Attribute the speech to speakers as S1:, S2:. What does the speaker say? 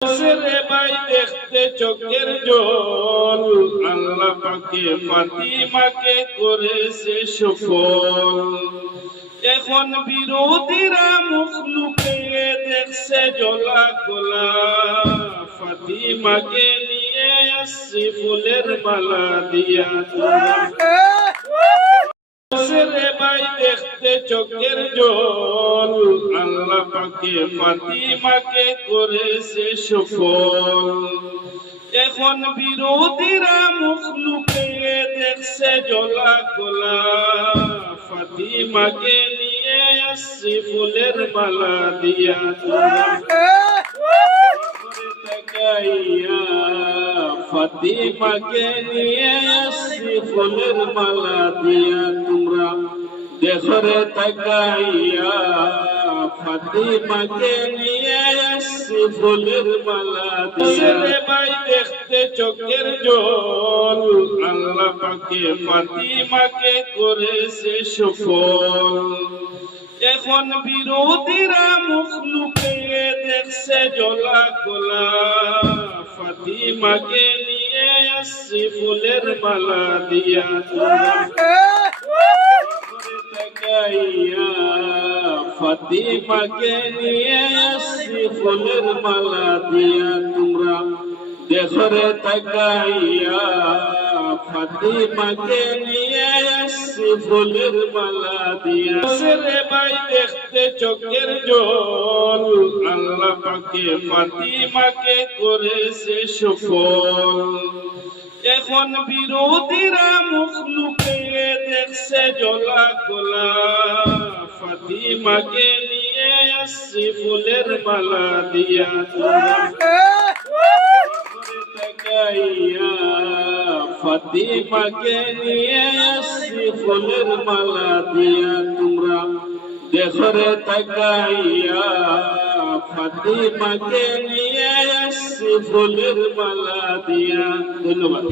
S1: রে ভাই দেখতে চোখের জল। আল্লাহ ফাতিমাকে করেছে সফল। এখন বিরোধীরা মুখ লুকিয়ে দেখছে জলা কলা। ফাতিমাকে নিয়ে আসছি ফুলের মালা দিয়া। রে ভাই দেখতে চোখের জল। পাকে ফাতিমাকে করেছে সফল। এখন বিরোধীরা মুখ লুকিয়ে দেখছে জলা কলা। ফাতিমাকে নিয়ে আসছি ফুলের মালা দিয়া। ফাতিমাকে নিয়ে আসছি ফুলের মালা দিয়া। তোমরা দেখরে তাকাইয়া ফাতিমাকে নিয়ে আসছি ফুলের মালা দিয়া। ভাই দেখতে চোখের জল। আল্লাহ পাকে ফাতিমাকে করেছে সফল। এখন বিরোধীরা মুখ লুকিয়ে দেখছে জলা কলা। ফাতিমাকে নিয়ে আসছি ফুলের মালা দিয়া। ফাতিমাকে নিয়ে আসছি ফুলের মালা দিয়া তোমরা। দেখরে তাকাইয়া ফাতিমাকে নিয়ে আসছি ফুলের মালা দিয়া। রে ভাই, দেখতে চোখের জল। আল্লাহ পাকে ফাতিমাকে করেছে সফল। এখন বিরোধীরা মুখ লুকিয়ে দেখছে জলা কলা ফাতিমাকে নিয়ে আসছি ফুলের মালা দিয়া। ফাতিমাকে নিয়ে আসছি ফুলের মালা দিয়া। তোমরা দেখরে তাকাইয়া ফাতিমাকে নিয়ে আসছি ফুলের মালা দিয়া। ধন্যবাদ।